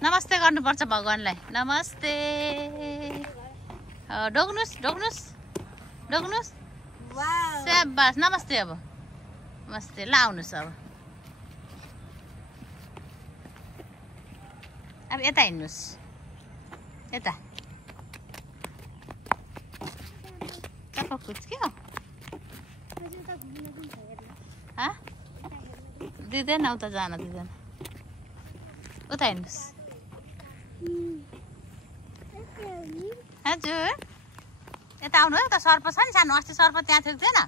नमस्ते गर्नुपर्छ भगवानलाई। नमस्ते। डोग्नुस् डोग्नुस् डोग्नुस्। स्याबास नमस्ते। अब नमस्ते ल आउनुहोस्। अब यता हिँड्नुहोस्। यता कुछ क्या दिँदैन उता जान दिँदैन। उता हिँड्नुहोस्। हजुर यता आउनु है। उता सर्प छ नि सानो। अस्ति सर्प त्यहाँ थियो थिएन?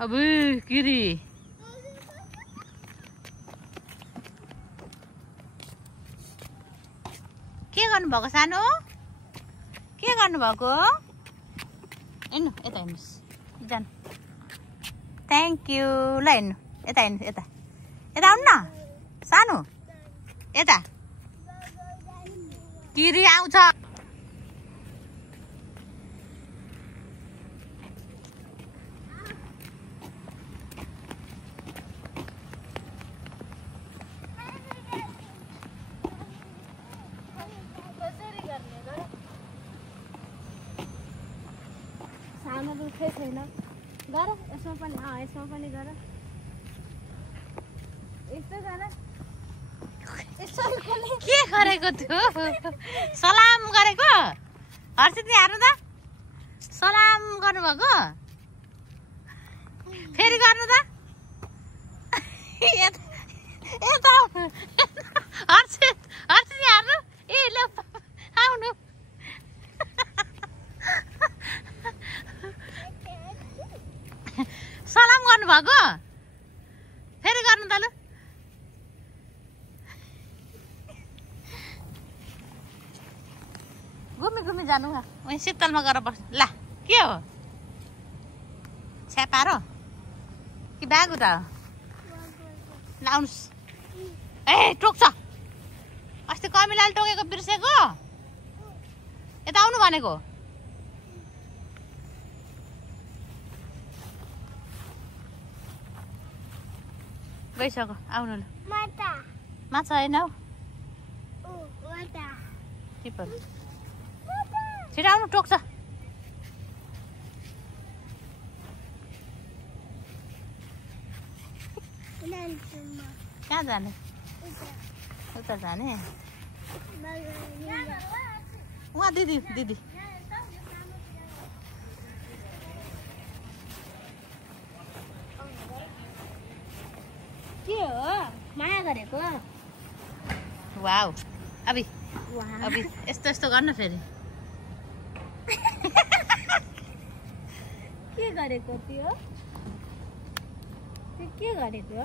अब किरी के गर्नुभएको सानो? के गर्नुभएको? हिँड्नु यता हिँड्नुहोस्। जानु। Thank you. ल हिँड्नु यता हिँड्नु। यता यता आउनु न सानो। यता किरी आउँछ। सानो दुखै छैन। गर यसमा पनि यसमा पनि गर। यस्तो गर। के गरेको थियो? सलाम गरेको? हर्षित हेर्नु त। सलाम गर्नुभएको? फेरि गर्नु त। हर्षित हर्षित हेर्नु। ए ल आउनु। सलाम गर्नुभएको? फेरि गर्नु त ल। घुमी घुमी जानु वहीँ शीतलमा गएर बस्नु। ल के हो? छ्यापारो कि बागु त हो? ल आउनुहोस्। ए टोक्छ। अस्ति कमिलाले टोकेको बिर्सेको। यता आउनु भनेको। गइसक्यो आउनु ल। माछा होइन हौ। छिटो आउनु टोक्छ। कहाँ जाने? उता जाने। उहाँ दिदी दिदी के हो? माया गरेको? वाउ अबि अबि यस्तो यस्तो गर्न फेरि। के गरेको त्यो? के गरेको?